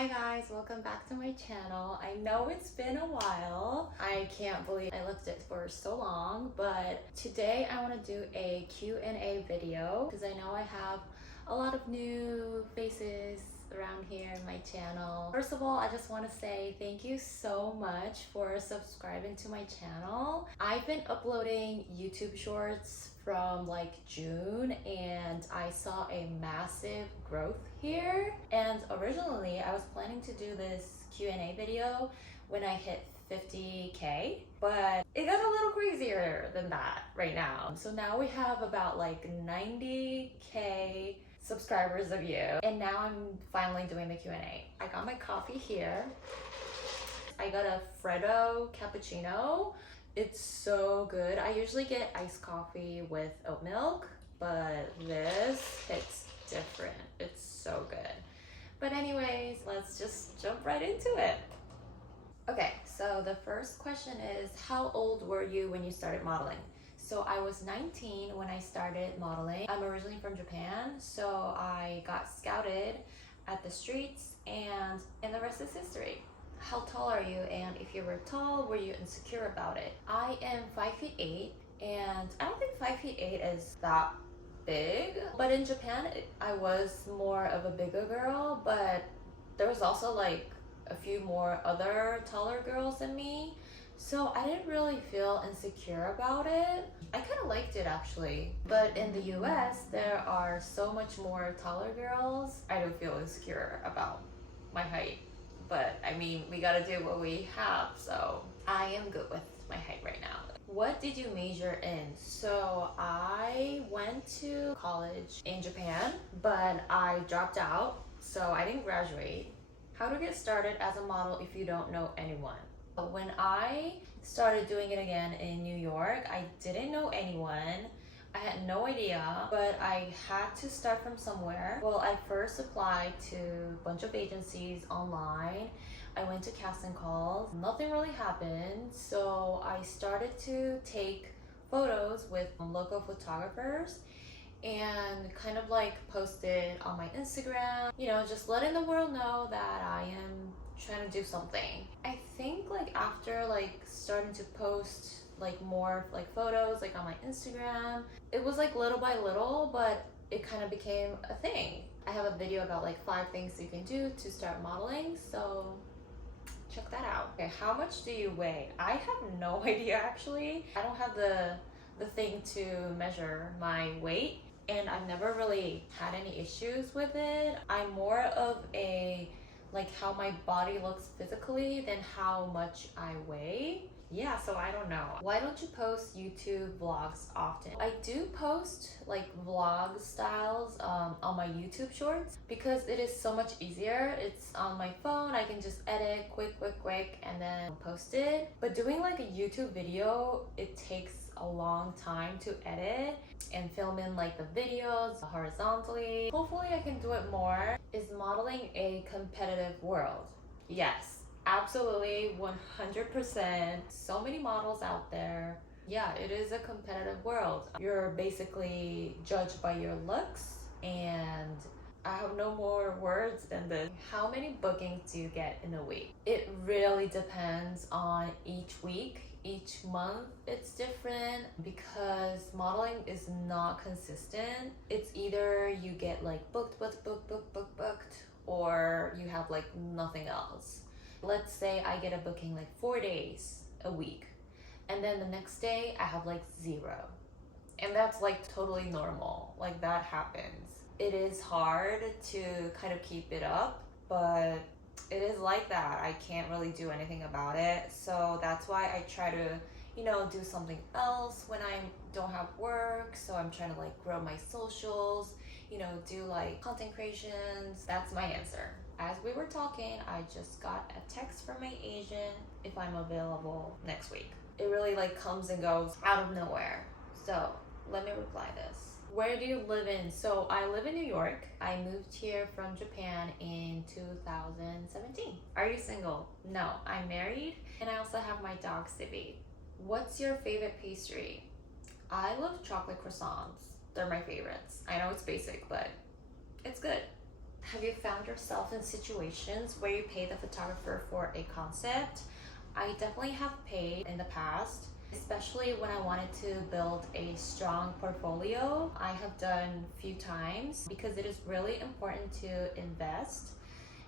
Hi guys, welcome back to my channel. I know it's been a while. I can't believe I left it for so long, but today I want to do a Q&A video because I know I have a lot of new faces around here in my channel. First of all, I just want to say thank you so much for subscribing to my channel. I've been uploading YouTube shorts from like June and I saw a massive growth here, and originally I was planning to do this Q&A video when I hit 50k, but it got a little crazier than that right now. So now we have about like 90k subscribers of you, and now I'm finally doing the Q&A. I got my coffee here. I got a Freddo cappuccino. It's so good. I usually get iced coffee with oat milk, but this hits different. It's so good. But anyways, let's just jump right into it. Okay, so the first question is, how old were you when you started modeling? So I was 19 when I started modeling. I'm originally from Japan, so I got scouted at the streets, and the rest is history. How tall are you? And if you were tall, were you insecure about it? I am 5'8", and I don't think 5'8" is that big. But in Japan, I was more of a bigger girl, but there was also like a few more other taller girls than me. So I didn't really feel insecure about it. I kind of liked it actually. But in the US, there are so much more taller girls. I don't feel insecure about my height. But I mean, we gotta do what we have, so I am good with my height right now. What did you major in? So I went to college in Japan, but I dropped out, so I didn't graduate. How to get started as a model if you don't know anyone? When I started doing it again in New York, I didn't know anyone. I had no idea, but I had to start from somewhere. Well, I first applied to a bunch of agencies online. I went to casting calls. Nothing really happened, so I started to take photos with local photographers and kind of like posted on my Instagram, you know, just letting the world know that I am trying to do something. I think like after like starting to post like more like photos like on my Instagram, it was like little by little, but it kind of became a thing. I have a video about like 5 things you can do to start modeling, so check that out. Okay, how much do you weigh? I have no idea actually. I don't have the thing to measure my weight, and I've never really had any issues with it. I'm more of a like how my body looks physically than how much I weigh. Yeah, so I don't know. Why don't you post YouTube vlogs often? I do post like vlog styles on my YouTube shorts because it is so much easier. It's on my phone. I can just edit quick, and then post it. But doing like a YouTube video, it takes a long time to edit and film in like the videos horizontally. Hopefully I can do it more. Is modeling a competitive world? Yes. Absolutely, 100%. So many models out there. Yeah, it is a competitive world. You're basically judged by your looks, and I have no more words than this. How many bookings do you get in a week? It really depends on each week. Each month it's different because modeling is not consistent. It's either you get like booked, or you have like nothing else. Let's say I get a booking like 4 days a week, and then the next day I have like 0. And that's like totally normal. Like that happens. It is hard to kind of keep it up, but it is like that. I can't really do anything about it. So that's why I try to, you know, do something else when I don't have work. So I'm trying to like grow my socials, you know, do like content creations. That's my answer. As we were talking, I just got a text from my agent if I'm available next week. It really like comes and goes out of nowhere. So let me reply this. Where do you live in? So I live in New York. I moved here from Japan in 2017. Are you single? No, I'm married, and I also have my dog Sibby. What's your favorite pastry? I love chocolate croissants. They're my favorites. I know it's basic, but it's good. Have you found yourself in situations where you pay the photographer for a concept? I definitely have paid in the past, especially when I wanted to build a strong portfolio. I have done few times because it is really important to invest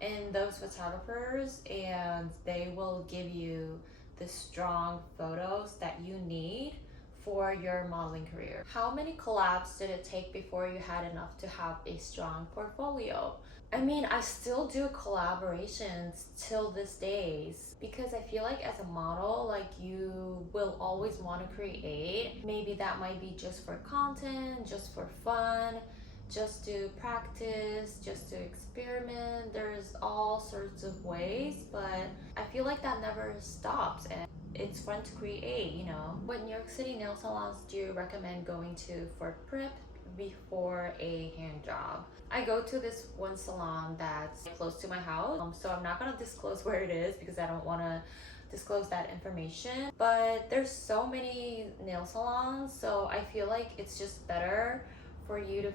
in those photographers and they will give you the strong photos that you need for your modeling career. How many collabs did it take before you had enough to have a strong portfolio? I mean, I still do collaborations till this days because I feel like as a model, like you will always want to create. Maybe that might be just for content, just for fun, just to practice, just to experiment. There's all sorts of ways, but I feel like that never stops and it's fun to create, you know. What New York City nail salons do you recommend going to for prep before a hand job? I go to this one salon that's close to my house, so I'm not gonna disclose where it is because I don't wanna disclose that information. But there's so many nail salons, so I feel like it's just better for you to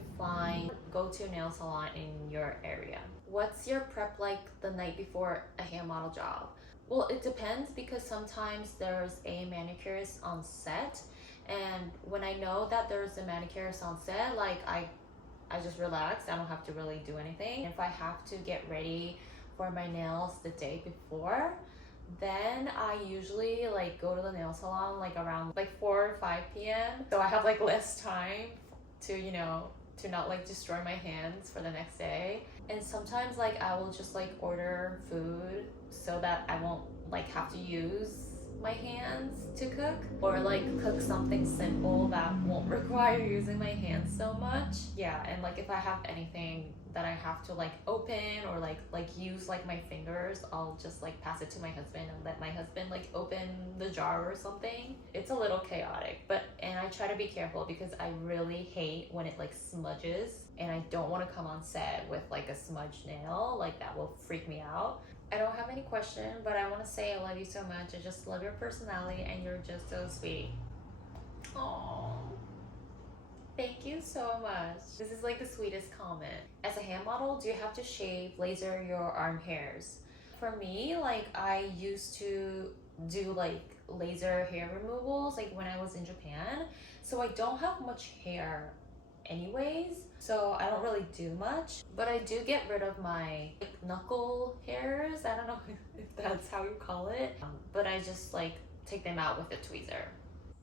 go to a nail salon in your area. What's your prep like the night before a hand model job? Well, it depends because sometimes there's a manicurist on set, and when I know that there's a manicurist on set, like I just relax. I don't have to really do anything. If I have to get ready for my nails the day before, then I usually like go to the nail salon like around like 4 or 5 p.m. So I have like less time to, you know, to not like destroy my hands for the next day. And sometimes like I will just like order food so that I won't like have to use my hands to cook, or like cook something simple that won't require using my hands so much. Yeah, and like if I have anything that I have to like open or like use like my fingers, I'll just like pass it to my husband and let my husband like open the jar or something. It's a little chaotic, and I try to be careful because I really hate when it like smudges, and I don't want to come on set with like a smudged nail. Like that will freak me out. I don't have any question, but I want to say I love you so much. I just love your personality and you're just so sweet. Oh, thank you so much. This is like the sweetest comment. As a hand model, do you have to shave, laser your arm hairs? For me, like I used to do like laser hair removals like when I was in Japan. So I don't have much hair anyways, so I don't really do much, but I do get rid of my knuckle hairs. I don't know if that's how you call it, but I just like take them out with a tweezer.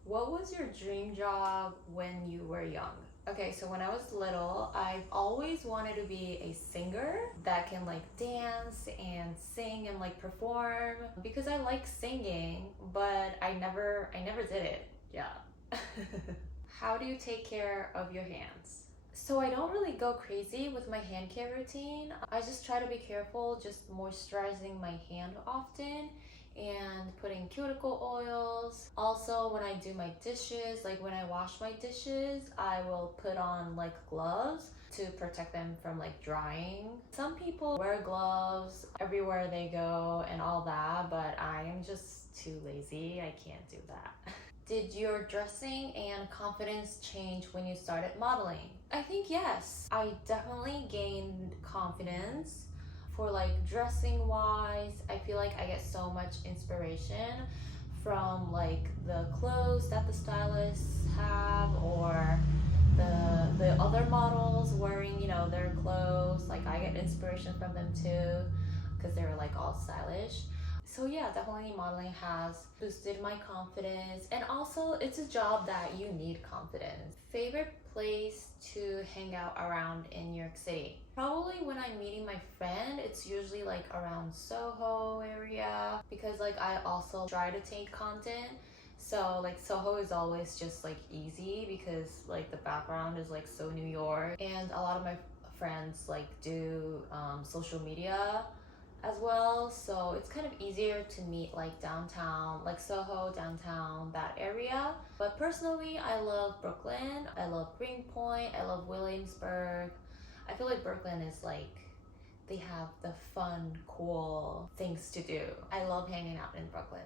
What was your dream job when you were young? Okay, so when I was little, I've always wanted to be a singer that can like dance and sing and like perform because I like singing, but I never did it. Yeah. How do you take care of your hands? So I don't really go crazy with my hand care routine. I just try to be careful, just moisturizing my hand often and putting cuticle oils. Also, when I do my dishes, like when I wash my dishes, I will put on like gloves to protect them from like drying. Some people wear gloves everywhere they go and all that, but I am just too lazy. I can't do that. Did your dressing and confidence change when you started modeling? I think yes. I definitely gained confidence for like dressing wise. I feel like I get so much inspiration from like the clothes that the stylists have, or the other models wearing, you know, their clothes. Like I get inspiration from them too because they're like all stylish. So yeah, definitely modeling has boosted my confidence, and also it's a job that you need confidence. Favorite place to hang out around in New York City? Probably when I'm meeting my friend, it's usually like around Soho area because like I also try to take content. So like Soho is always just like easy because like the background is like so New York, and a lot of my friends like do social media as well, so it's kind of easier to meet like downtown, like Soho, downtown, that area. But personally, I love Brooklyn, I love Greenpoint, I love Williamsburg. I feel like Brooklyn is like, they have the fun, cool things to do. I love hanging out in Brooklyn.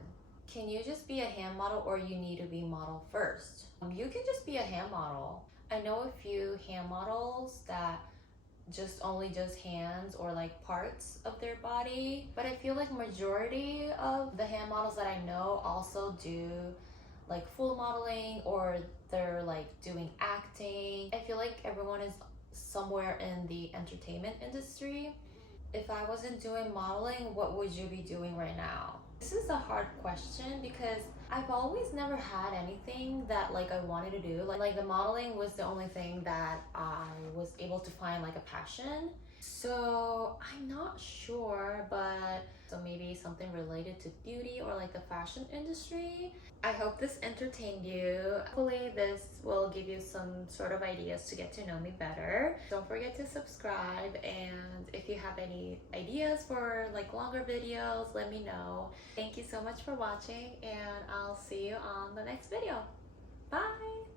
Can you just be a hand model or you need to be model first? You can just be a hand model. I know a few hand models that just hands or like parts of their body. But I feel like majority of the hand models that I know also do like full modeling, or they're like doing acting. I feel like everyone is somewhere in the entertainment industry. If I wasn't doing modeling, what would you be doing right now? This is a hard question because I've always never had anything that like I wanted to do. Like the modeling was the only thing that I was able to find like a passion. So I'm not sure, but so maybe something related to beauty or like the fashion industry. I hope this entertained you. Hopefully this will give you some sort of ideas to get to know me better. Don't forget to subscribe, and if you have any ideas for like longer videos, let me know. Thank you so much for watching, and I'll see you on the next video. Bye!